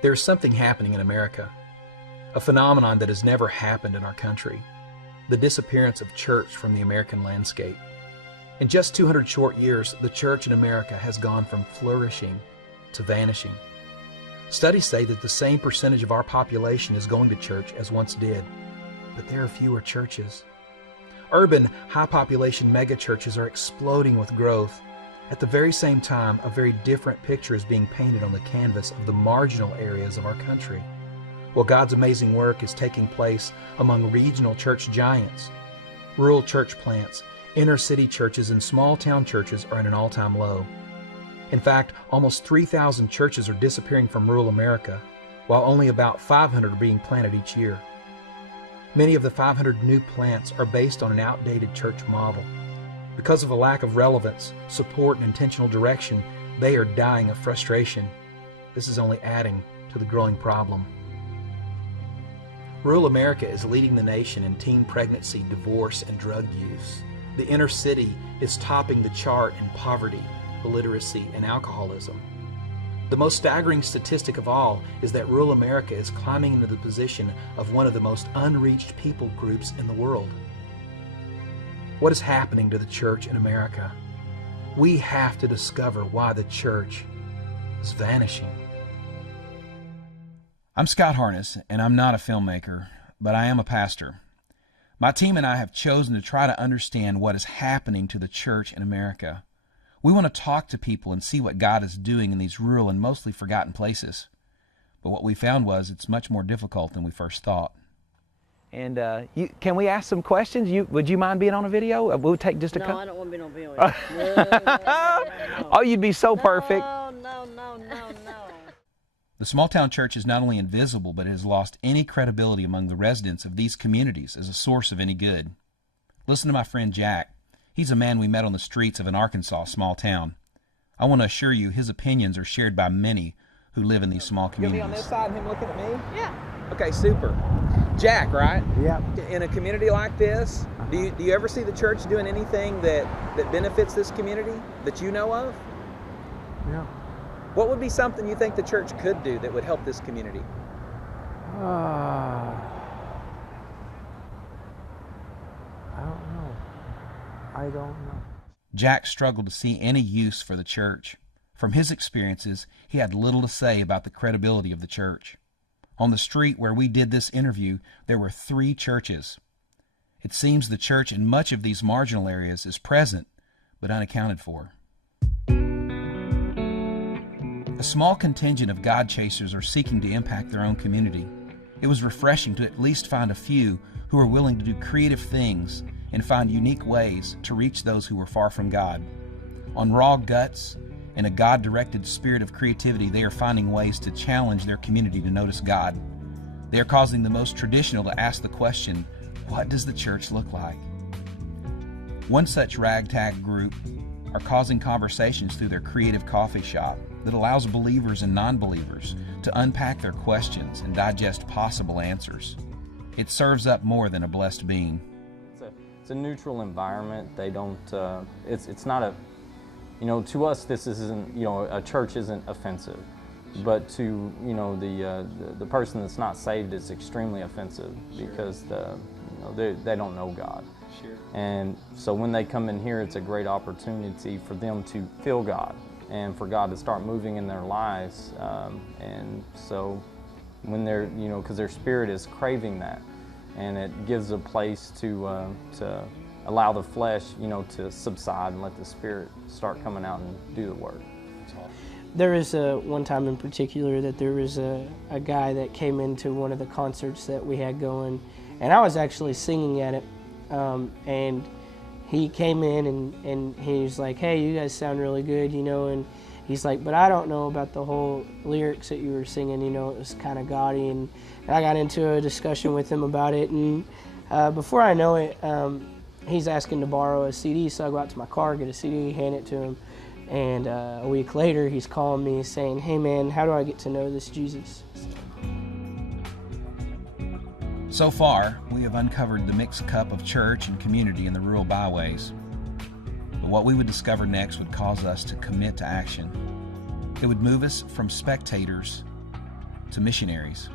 There is something happening in America, a phenomenon that has never happened in our country, the disappearance of church from the American landscape. In just 200 short years, the church in America has gone from flourishing to vanishing. Studies say that the same percentage of our population is going to church as once did, but there are fewer churches. Urban, high-population megachurches are exploding with growth. At the very same time, a very different picture is being painted on the canvas of the marginal areas of our country. While God's amazing work is taking place among regional church giants, rural church plants, inner-city churches, and small-town churches are at an all-time low. In fact, almost 3,000 churches are disappearing from rural America, while only about 500 are being planted each year. Many of the 500 new plants are based on an outdated church model. Because of a lack of relevance, support, and intentional direction, they are dying of frustration. This is only adding to the growing problem. Rural America is leading the nation in teen pregnancy, divorce, and drug use. The inner city is topping the chart in poverty, illiteracy, and alcoholism. The most staggering statistic of all is that rural America is climbing into the position of one of the most unreached people groups in the world. What is happening to the church in America? We have to discover why the church is vanishing. I'm Scott Harness, and I'm not a filmmaker, but I am a pastor. My team and I have chosen to try to understand what is happening to the church in America. We want to talk to people and see what God is doing in these rural and mostly forgotten places. But what we found was it's much more difficult than we first thought. And can we ask some questions? Would you mind being on a video? We'll take just a couple. No, I don't want to be on video. No. Oh, you'd be so perfect. No. The small-town church is not only invisible, but it has lost any credibility among the residents of these communities as a source of any good. Listen to my friend Jack. He's a man we met on the streets of an Arkansas small town. I want to assure you his opinions are shared by many who live in these small communities. You'll be on this side and him looking at me? Yeah. Okay, super. Jack, right? Yeah. In a community like this, do you ever see the church doing anything that benefits this community that you know of? Yeah. What would be something you think the church could do that would help this community? I don't know. Jack struggled to see any use for the church. From his experiences, he had little to say about the credibility of the church. On the street where we did this interview, there were 3 churches. It seems the church in much of these marginal areas is present, but unaccounted for. A small contingent of God chasers are seeking to impact their own community. It was refreshing to at least find a few who are willing to do creative things and find unique ways to reach those who were far from God. On raw guts and a God-directed spirit of creativity, they are finding ways to challenge their community to notice God. They are causing the most traditional to ask the question, what does the church look like? One such ragtag group are causing conversations through their creative coffee shop that allows believers and non-believers to unpack their questions and digest possible answers. It serves up more than a blessed being. It's a neutral environment. They don't, it's not a, to us this isn't, a church isn't offensive. But to, the person that's not saved is extremely offensive because they don't know God. Sure. And so when they come in here, it's a great opportunity for them to feel God and for God to start moving in their lives. And so when they're, because their spirit is craving that, and it gives a place to allow the flesh, to subside and let the spirit start coming out and do the work. There was one time in particular that there was a guy that came into one of the concerts that we had going, and I was actually singing at it, and he came in and he was like, hey, you guys sound really good, and he's like, but I don't know about the whole lyrics that you were singing, it was kind of gaudy, and I got into a discussion with him about it, and before I know it, he's asking to borrow a CD, so I go out to my car, get a CD, hand it to him, and a week later he's calling me saying, hey man, how do I get to know this Jesus? So far, we have uncovered the mixed cup of church and community in the rural byways. But what we would discover next would cause us to commit to action. It would move us from spectators to missionaries.